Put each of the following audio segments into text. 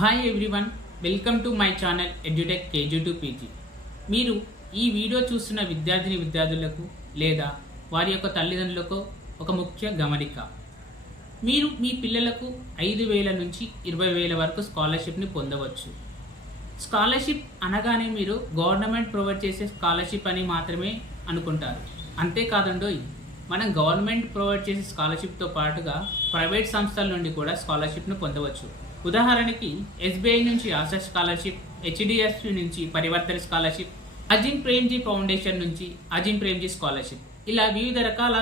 Hi everyone, welcome to my channel edutech KG to PG. మీరు ఈ video చూస్తున్న విద్యార్థులకు లేదా వారి యొక్క తల్లిదండ్రులకు ఒక ముఖ్య గమనిక. మీరు మీ పిల్లలకు 5,000 నుంచి 20,000 వరకు స్కాలర్షిప్ని పొందవచ్చు. స్కాలర్షిప్ అనగానే మీరు గవర్నమెంట్ ప్రొవైడ్ చేసే స్కాలర్షిప్ అని మాత్రమే అనుకుంటారు. అంతేకాదండోయ్, మనం గవర్నమెంట్ ప్రొవైడ్ చేసే స్కాలర్షిప్తో పాటుగా ప్రైవేట్ సంస్థల నుండి కూడా స్కాలర్షిప్ను పొందవచ్చు. ఉదాహరణకి ఎస్బీఐ నుంచి ఆశా స్కాలర్షిప్, హెచ్డిఎఫ్సి నుంచి పరివర్తన స్కాలర్షిప్, అజిం ప్రేమ్జీ ఫౌండేషన్ నుంచి అజిం ప్రేమ్జీ స్కాలర్షిప్, ఇలా వివిధ రకాల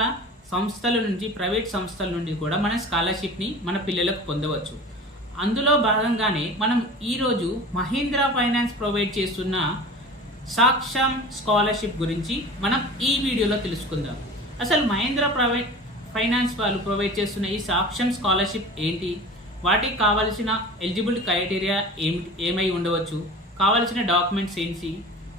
సంస్థల నుంచి, ప్రైవేట్ సంస్థల నుండి కూడా మనం స్కాలర్షిప్ని మన పిల్లలకు పొందవచ్చు. అందులో భాగంగానే మనం ఈరోజు మహీంద్రా ఫైనాన్స్ ప్రొవైడ్ చేస్తున్న సాక్షం స్కాలర్షిప్ గురించి మనం ఈ వీడియోలో తెలుసుకుందాం. అసలు మహీంద్రా ఫైనాన్స్ వాళ్ళు ప్రొవైడ్ చేస్తున్న ఈ సాక్షం స్కాలర్షిప్ ఏంటి, వాటికి కావాల్సిన ఎలిజిబిలిటీ క్రైటీరియా ఏమై ఉండవచ్చు, కావాల్సిన డాక్యుమెంట్స్ ఏంటి,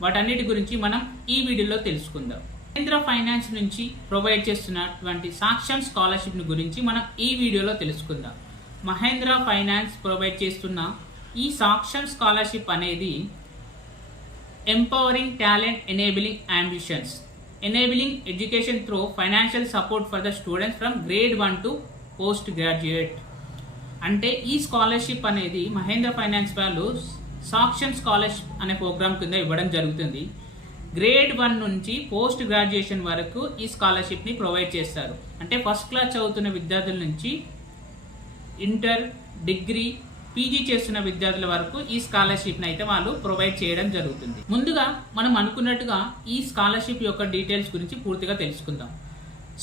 వాటన్నిటి గురించి మనం ఈ వీడియోలో తెలుసుకుందాం. మహీంద్రా ఫైనాన్స్ నుంచి ప్రొవైడ్ చేస్తున్నటువంటి సాక్షం స్కాలర్షిప్ని గురించి మనం ఈ వీడియోలో తెలుసుకుందాం. మహీంద్రా ఫైనాన్స్ ప్రొవైడ్ చేస్తున్న ఈ సాక్షం స్కాలర్షిప్ అనేది empowering talent, enabling ambitions, enabling education through financial support for the students from grade 1 to post graduate. అంటే ఈ స్కాలర్షిప్ అనేది మహీంద్రా ఫైనాన్స్ వాళ్ళు సాక్షం స్కాలర్షిప్ అనే ప్రోగ్రామ్ కింద ఇవ్వడం జరుగుతుంది. గ్రేడ్ 1 నుంచి పోస్ట్ గ్రాడ్యుయేషన్ వరకు ఈ స్కాలర్షిప్ని ప్రొవైడ్ చేస్తారు. అంటే ఫస్ట్ క్లాస్ చదువుతున్న విద్యార్థుల నుంచి ఇంటర్, డిగ్రీ, పీజీ చేస్తున్న విద్యార్థుల వరకు ఈ స్కాలర్షిప్ని అయితే వాళ్ళు ప్రొవైడ్ చేయడం జరుగుతుంది. ముందుగా మనం అనుకున్నట్టుగా ఈ స్కాలర్షిప్ యొక్క డీటెయిల్స్ గురించి పూర్తిగా తెలుసుకుందాం.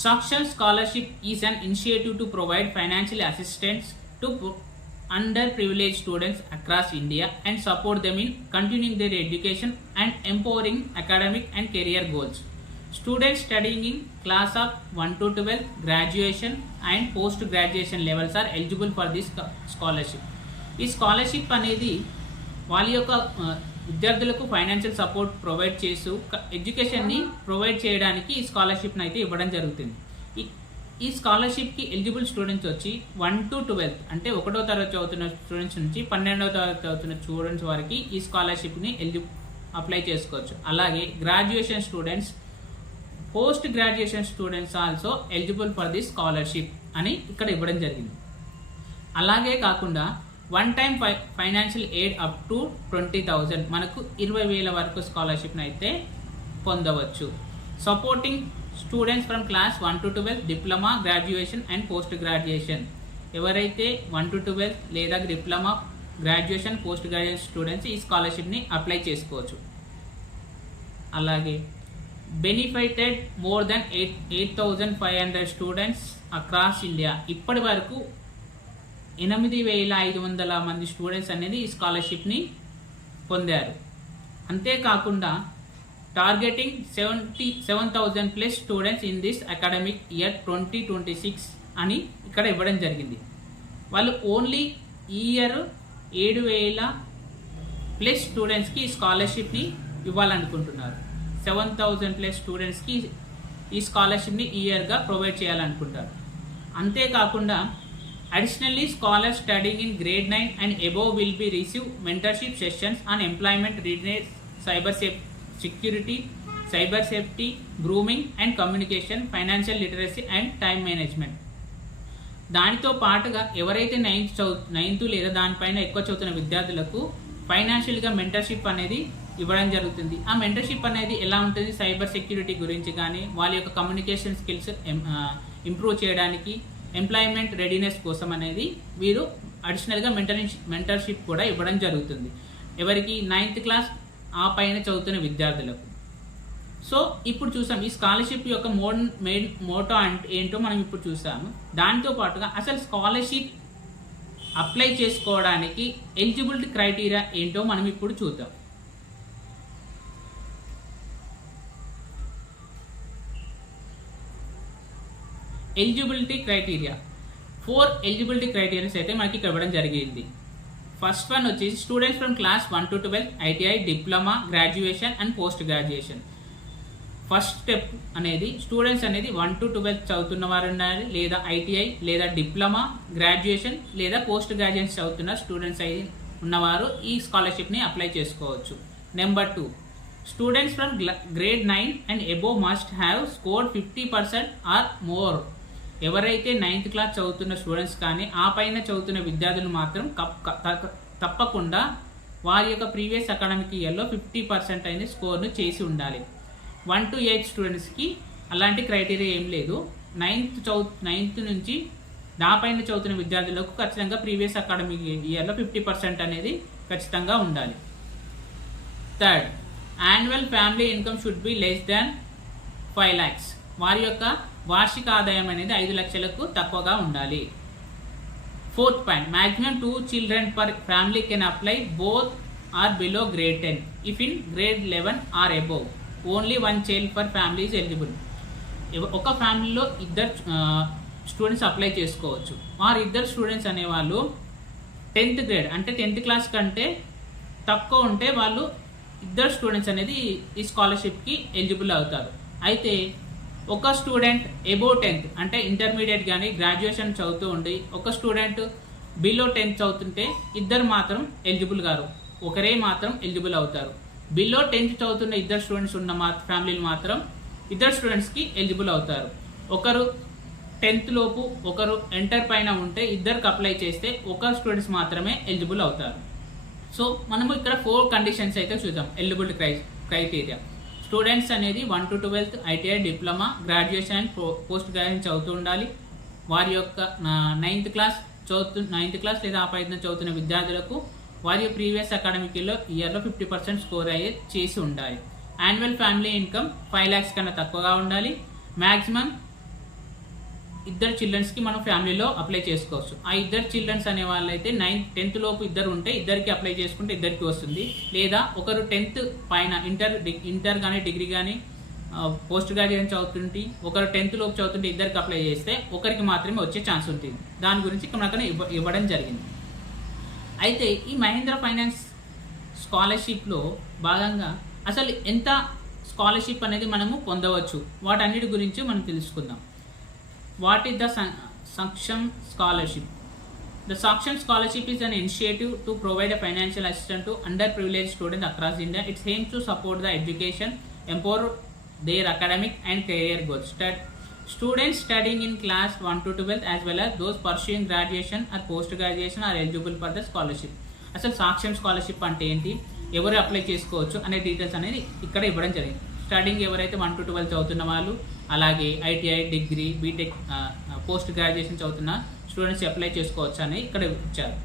Saksham scholarship is an initiative to provide financial assistance to underprivileged students across India and support them in continuing their education and empowering academic and career goals. Students studying in class of 1 to 12, graduation and post graduation levels are eligible for this scholarship. ఈ scholarship అనేది వాళ్ళ యొక్క విద్యార్థులకు financial support provide చేస్తూ ఎడ్యుకేషన్ని provide చేయడానికి ఈ స్కాలర్షిప్ని అయితే ఇవ్వడం జరుగుతుంది. ఈ స్కాలర్షిప్కి ఎలిజిబుల్ స్టూడెంట్స్ వచ్చి 1 to 12 అంటే 1వ తరగతి చదువుతున్న స్టూడెంట్స్ నుంచి 12వ తరగతి చదువుతున్న స్టూడెంట్స్ వరకు ఈ స్కాలర్షిప్ని అప్లై చేసుకోవచ్చు. అలాగే graduation students, post graduation students also eligible for this scholarship అని ఇక్కడ ఇవ్వడం జరిగింది. అలాగే కాకుండా one time financial aid up to 20,000, మనకు 20,000 వరకు స్కాలర్షిప్ని అయితే పొందవచ్చు. Supporting students from class 1 to 12, diploma, graduation and post graduation. ఎవరైతే 1 to 12 లేదా diploma, graduation, post graduation students ఈ స్కాలర్షిప్ని అప్లై చేసుకోవచ్చు. అలాగే benefited more than 8,500 students across India. ఇప్పటి వరకు 8,500 మంది స్టూడెంట్స్ అనేది ఈ స్కాలర్షిప్ని పొందారు. అంతేకాకుండా targeting 77,000 plus students in this academic year 2026 అని ఇక్కడ ఇవ్వడం జరిగింది. వాళ్ళు ఓన్లీ ఈ ఇయర్ 7,000 ప్లస్ స్టూడెంట్స్కి ఈ స్కాలర్షిప్ని ఇవ్వాలనుకుంటున్నారు. 7,000 ప్లస్ స్టూడెంట్స్కి ఈ స్కాలర్షిప్ని ఈ ఇయర్గా ప్రొవైడ్ చేయాలనుకుంటారు. అంతేకాకుండా additionally scholars studying in grade 9 and above will be receive mentorship sessions on employment, readiness, cyber security, cyber safety, grooming and communication, financial literacy and time management. దానితో పాటుగా ఎవరైతే 9th లేదా దానిపైన ఎక్కువ చదువుతున్న విద్యార్థులకు ఫైనాన్షియల్గా మెంటర్షిప్ అనేది ఇవ్వడం జరుగుతుంది. ఆ మెంటర్షిప్ అనేది ఎలా ఉంటుంది, సైబర్ సెక్యూరిటీ గురించి కానీ, వాళ్ళ యొక్క కమ్యూనికేషన్ స్కిల్స్ ఇంప్రూవ్ చేయడానికి, ఎంప్లాయ్మెంట్ రెడీనెస్ కోసం అనేది వీరు అడిషనల్గా మెంటర్షిప్ కూడా ఇవ్వడం జరుగుతుంది. ఎవరికి 9th క్లాస్ ఆ పైన చదువుతున్న విద్యార్థులకు. సో ఇప్పుడు చూసాం ఈ స్కాలర్షిప్ యొక్క మెయిన్ మోటో అంటే ఏంటో మనం ఇప్పుడు చూసాము. దాంతో పాటుగా అసలు స్కాలర్షిప్ అప్లై చేసుకోవడానికి ఎలిజిబిలిటీ క్రైటీరియా ఏంటో మనం ఇప్పుడు చూద్దాం. ఎలిజిబిలిటీ క్రైటీరియా 4 ఎలిజిబిలిటీ క్రైటీరియాస్ అయితే మనకి ఇక్కడ ఇవ్వడం జరిగింది. ఫస్ట్ వన్ వచ్చేసి students from class 1 to 12, ITI, diploma, graduation and post graduation. First step అనేది స్టూడెంట్స్ అనేది 1 to 12 చదువుతున్న వారు ఉండాలి, లేదా ఐటీఐ లేదా డిప్లొమా, గ్రాడ్యుయేషన్ లేదా పోస్ట్ గ్రాడ్యుయేషన్ చదువుతున్న స్టూడెంట్స్ అయి ఉన్నవారు ఈ స్కాలర్షిప్ని అప్లై చేసుకోవచ్చు. Number 2, students from grade 9 and above must have scored 50% or more. ఎవరైతే 9th క్లాస్ చదువుతున్న స్టూడెంట్స్ కానీ ఆ పైన చదువుతున్న విద్యార్థులు మాత్రం తప్పకుండా వారి యొక్క ప్రీవియస్ అకాడమిక్ ఇయర్లో 50% అయిన స్కోర్ను చేసి ఉండాలి. 1 to 8 స్టూడెంట్స్కి అలాంటి క్రైటీరియా ఏం లేదు. 9th నుంచి పైన చదువుతున్న విద్యార్థులకు ఖచ్చితంగా ప్రీవియస్ అకాడమిక్ ఇయర్లో 50% అనేది ఖచ్చితంగా ఉండాలి. 3rd, annual family income should be less than 5 lakhs. వారి యొక్క వార్షిక ఆదాయం అనేది 5 లక్షలకు తక్కువగా ఉండాలి. 4th point, maximum 2 children per family can apply both are below grade 10. If in grade 11 or above, only 1 child per family is eligible. ఒక ఫ్యామిలీలో 2 స్టూడెంట్స్ అప్లై చేసుకోవచ్చు. వారు 2 స్టూడెంట్స్ అనేవాళ్ళు 10th గ్రేడ్ అంటే 10th క్లాస్ కంటే తక్కువ ఉంటే వాళ్ళు 2 స్టూడెంట్స్ అనేది ఈ స్కాలర్షిప్కి ఎలిజిబుల్ అవుతారు. అయితే ఒక స్టూడెంట్ అబోవ్ 10th అంటే ఇంటర్మీడియట్ కానీ గ్రాడ్యుయేషన్ చదువుతూ ఉండి ఒక స్టూడెంట్ బిలో 10th చదువుతుంటే 2 మాత్రం ఎలిజిబుల్ గారు, ఒకరే మాత్రం ఎలిజిబుల్ అవుతారు. బిలో 10th చదువుతున్న 2 స్టూడెంట్స్ ఉన్న ఫ్యామిలీలు మాత్రం 2 స్టూడెంట్స్కి ఎలిజిబుల్ అవుతారు. ఒకరు 10th లోపు ఒకరు ఎంటర్ పైన ఉంటే 2కి అప్లై చేస్తే 1 స్టూడెంట్స్ మాత్రమే ఎలిజిబుల్ అవుతారు. సో మనము ఇక్కడ 4 కండిషన్స్ అయితే చూద్దాం. ఎలిజిబిలిటీ క్రైటీరియా స్టూడెంట్స్ అనేది 1 to 12th ITI, diploma, graduation and post graduation చదువుతూ ఉండాలి. వారి యొక్క 9th క్లాస్ లేదా ఆ పైన చదువుతున్న విద్యార్థులకు వారి ప్రీవియస్ అకాడమిక్ ఇయర్లో 50% స్కోర్ అయ్యే చేసి ఉండాలి. యాన్యువల్ ఫ్యామిలీ ఇన్కమ్ 5 lakhs కన్నా తక్కువగా ఉండాలి. మ్యాక్సిమం 2 చిల్డ్రన్స్కి మనం ఫ్యామిలీలో అప్లై చేసుకోవచ్చు. ఆ 2 చిల్డ్రన్స్ అనే వాళ్ళైతే 10th లోపు 2 ఉంటే 2కి అప్లై చేసుకుంటే 2కి వస్తుంది. లేదా ఒకరు 10th పైన ఇంటర్ కానీ డిగ్రీ కానీ పోస్ట్ గ్రాడ్యుయేషన్ చదువుతుంటే ఒకరు 10th లోపు చదువుతుంటే 2కి అప్లై చేస్తే 1కి మాత్రమే వచ్చే ఛాన్స్ ఉంటుంది. దాని గురించి మనకు ఇవ్వడం జరిగింది. అయితే ఈ మహేంద్ర ఫైనాన్స్ స్కాలర్షిప్లో భాగంగా అసలు ఎంత స్కాలర్షిప్ అనేది మనము పొందవచ్చు వాటన్నిటి గురించి మనం తెలుసుకుందాం. What is the Saksham Scholarship? The Saksham Scholarship is an initiative to provide a financial assistance to underprivileged students across India. It aims to support the education, empower their academic and career goals. Students studying in class 1 to 12 as well as those pursuing graduation or post graduation are eligible for the scholarship. అసలు సాక్ష్యం scholarship అంటే ఏంటి, ఎవరు apply చేసుకోవచ్చు అనే details అనేది ఇక్కడ ఇవ్వడం జరిగింది. స్టడింగ్ ఎవరైతే 1 to 12 చదువుతున్న వాళ్ళు, అలాగే ITI, degree, B Tech, post graduation చదువుతున్న స్టూడెంట్స్ అప్లై చేసుకోవచ్చు అని ఇక్కడ ఇచ్చారు.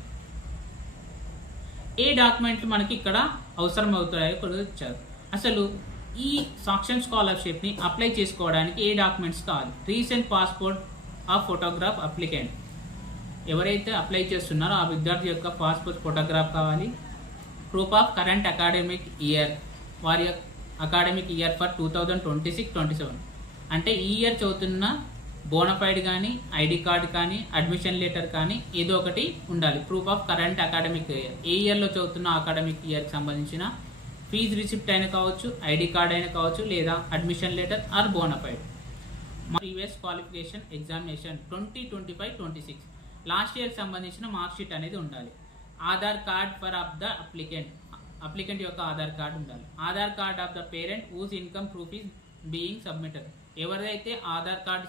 ఏ డాక్యుమెంట్లు మనకి ఇక్కడ అవసరం అవుతాయో కూడా ఇచ్చారు. అసలు ఈ సాక్ష్యం స్కాలర్షిప్ని అప్లై చేసుకోవడానికి ఏ డాక్యుమెంట్స్ కావాలి? Recent passport of photograph applicant, ఎవరైతే అప్లై చేస్తున్నారో ఆ విద్యార్థి యొక్క పాస్పోర్ట్ ఫోటోగ్రాఫ్ కావాలి. Proof of current academic year, వారి అకాడమిక్ ఇయర్ ఫర్ 2026-27 అంటే ఈ ఇయర్ చదువుతున్న బోనఫైడ్ కానీ, ఐడి కార్డ్ కానీ, అడ్మిషన్ లెటర్ కానీ ఏదో ఒకటి ఉండాలి. Proof of current academic year, ఏ ఇయర్లో చదువుతున్న అకాడమిక్ ఇయర్కి సంబంధించిన ఫీజు రిసిప్ట్ అయినా కావచ్చు, ఐడి కార్డ్ అయినా కావచ్చు, లేదా admission letter or bonafide. Previous qualification examination 2025-26 last ఇయర్కి సంబంధించిన మార్క్ షీట్ అనేది ఉండాలి. Aadhaar card for of the applicant యొక్క ఆధార్ కార్డ్ ఉండాలి. Aadhaar card of the parent whose income proof is being submitted, ఎవరైతే ఆధార్ కార్డ్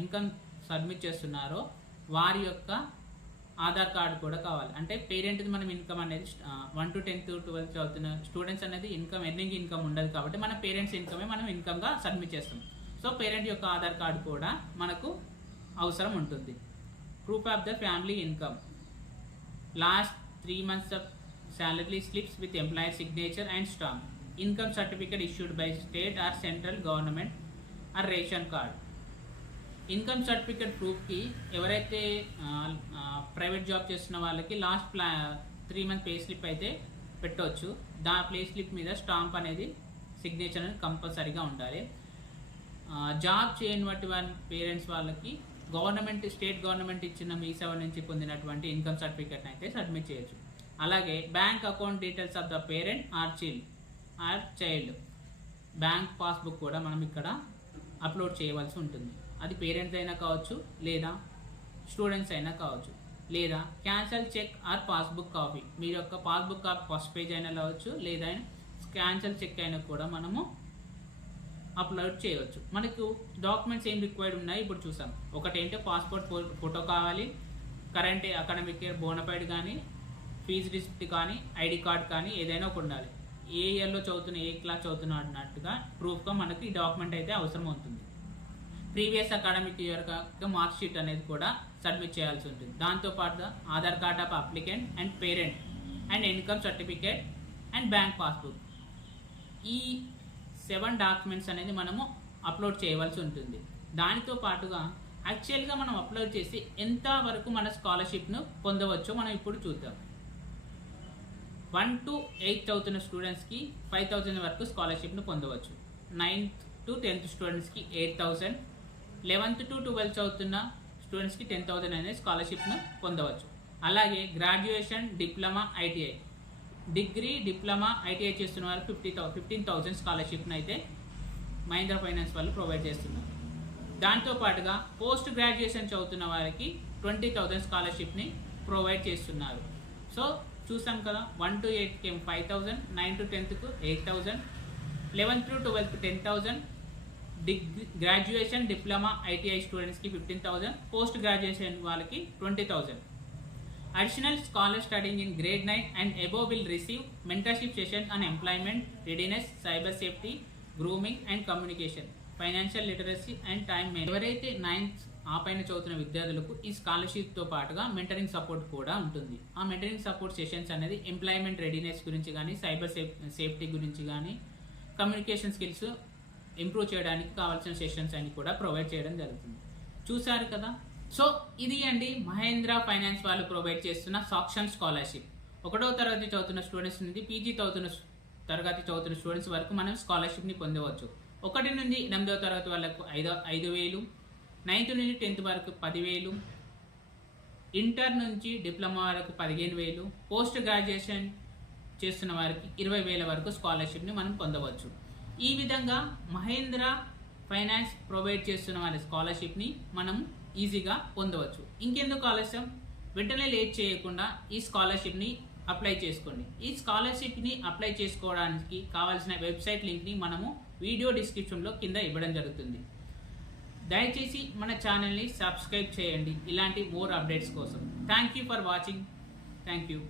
ఇన్కమ్ సబ్మిట్ చేస్తున్నారో వారి యొక్క ఆధార్ కార్డు కూడా కావాలి. అంటే పేరెంట్ది మనం ఇన్కమ్ అనేది 1 to 10th 12th చదువుతున్న స్టూడెంట్స్ అనేది ఎర్నింగ్ ఇన్కమ్ ఉండదు కాబట్టి మన పేరెంట్స్ ఇన్కమే మనం ఇన్కమ్గా సబ్మిట్ చేస్తాం. సో పేరెంట్ యొక్క ఆధార్ కార్డు కూడా మనకు అవసరం ఉంటుంది. Proof of the family income, last 3 months of salary slips with employer signature and stamp, income certificate issued by state or central government or ration card. Income certificate ప్రూఫ్కి ఎవరైతే private job చేస్తున్న వాళ్ళకి last 3 month pay slip అయితే పెట్టవచ్చు. Play slip మీద stamp అనేది signature అనేది కంపల్సరీగా ఉండాలి. జాబ్ చేయని వాటి పేరెంట్స్ వాళ్ళకి స్టేట్ గవర్నమెంట్ ఇచ్చిన మీ సేవ నుంచి పొందినటువంటి ఇన్కమ్ సర్టిఫికేట్ని అయితే సబ్మిట్ చేయొచ్చు. అలాగే bank account details of the parent are child, bank passbook కూడా మనం ఇక్కడ అప్లోడ్ చేయవలసి ఉంటుంది. అది పేరెంట్స్ అయినా కావచ్చు లేదా స్టూడెంట్స్ అయినా కావచ్చు. లేదా cancel cheque or passbook copy, మీరు యొక్క పాస్బుక్ కాపీ ఫస్ట్ పేజ్ అయినా అవ్వచ్చు, లేదా క్యాన్సల్ చెక్ అయినా కూడా మనము అప్లోడ్ చేయవచ్చు. మనకు డాక్యుమెంట్స్ ఏం రిక్వైర్డ్ ఉన్నాయి ఇప్పుడు చూసాం. ఒకటి ఏంటంటే పాస్పోర్ట్ ఫోటో కావాలి, కరెంట్ అకాడమిక్ ఇయర్ బోనఫైడ్ కానీ, ఫీజు రిసిప్ట్ కానీ, ఐడి కార్డ్ కానీ ఏదైనా ఒక ఉండాలి. ఏ ఇయర్లో చదువుతున్నా, ఏ క్లాస్ చదువుతున్నా అన్నట్టుగా ప్రూఫ్గా మనకి ఈ డాక్యుమెంట్ అయితే అవసరం అవుతుంది. Previous academic year mark sheet అనేది కూడా సబ్మిట్ చేయాల్సి ఉంటుంది. దాంతోపాటు Aadhaar card of applicant and parent and income certificate and bank passbook, ఈ 7 డాక్యుమెంట్స్ అనేది మనము అప్లోడ్ చేయవలసి ఉంటుంది. దానితో పాటుగా యాక్చువల్గా మనం అప్లోడ్ చేసి ఎంత వరకు మన స్కాలర్షిప్ను పొందవచ్చో మనం ఇప్పుడు చూద్దాం. 1 to 8 చదువుతున్న స్టూడెంట్స్కి 5,000 వరకు స్కాలర్షిప్ను పొందవచ్చు. 9th to 10th స్టూడెంట్స్కి 8,000, 11th to 12th చదువుతున్న స్టూడెంట్స్కి 10,000 అనేది స్కాలర్షిప్ను పొందవచ్చు. అలాగే graduation, diploma, ITI, degree, diploma, ITI చేస్తున్న వారికి 15,000 స్కాలర్షిప్ను అయితే మహీంద్రా ఫైనాన్స్ వాళ్ళు ప్రొవైడ్ చేస్తున్నారు. దాంతోపాటుగా పోస్ట్ గ్రాడ్యుయేషన్ చదువుతున్న వారికి 20,000 స్కాలర్షిప్ని ప్రొవైడ్ చేస్తున్నారు. సో చూసాం కదా, 1 to 8కి 5,000, 9 to 10కు 8,000, 11th to 12కు 10,000, degree, graduation, diploma, ITI స్టూడెంట్స్కి 15,000, పోస్ట్ గ్రాడ్యుయేషన్ వాళ్ళకి 20,000. Additional scholars studying in grade 9 and above will receive mentorship sessions on employment, readiness, cyber safety, grooming and communication, financial literacy and time management. ఎవరైతే 9th ఆ పైన చదువుతున్న విద్యార్థులకు ఈ స్కాలర్షిప్తో పాటుగా mentoring support కూడా ఉంటుంది. ఆ మెంటరింగ్ సపోర్ట్ సెషన్స్ అనేది ఎంప్లాయ్మెంట్ రెడీనెస్ గురించి కానీ, సైబర్ సేఫ్టీ గురించి కానీ, కమ్యూనికేషన్ స్కిల్స్ ఇంప్రూవ్ చేయడానికి కావాల్సిన సెషన్స్ అన్ని కూడా ప్రొవైడ్ చేయడం జరుగుతుంది. చూసారు కదా. సో ఇది అండి మహేంద్ర ఫైనాన్స్ వాళ్ళు ప్రొవైడ్ చేస్తున్న సాక్షన్ స్కాలర్షిప్. 1వ తరగతి చదువుతున్న స్టూడెంట్స్ నుండి పీజీ తరగతి చదువుతున్న స్టూడెంట్స్ వరకు మనం స్కాలర్షిప్ని పొందవచ్చు. 1 నుండి 8వ తరగతి వాళ్ళకు 5,000, 9th నుండి 10th వరకు 10,000, ఇంటర్ నుంచి డిప్లొమా వరకు 15,000, పోస్ట్ గ్రాడ్యుయేషన్ చేస్తున్న వారికి 20,000 వరకు స్కాలర్షిప్ని మనం పొందవచ్చు. ఈ విధంగా మహేంద్ర ఫైనాన్స్ ప్రొవైడ్ చేస్తున్న వారి స్కాలర్షిప్ని మనం ఈజీగా పొందవచ్చు. ఇంకెందుకు ఆలస్యం, వెంటనే లేట్ చేయకుండా ఈ స్కాలర్షిప్ని అప్లై చేసుకోండి. ఈ స్కాలర్షిప్ని అప్లై చేసుకోవడానికి కావాల్సిన వెబ్సైట్ లింక్ని మనము వీడియో డిస్క్రిప్షన్లో కింద ఇవ్వడం జరుగుతుంది. దయచేసి మన ఛానల్ని సబ్స్క్రైబ్ చేయండి ఇలాంటి మోర్ అప్డేట్స్ కోసం. Thank you for watching. Thank you.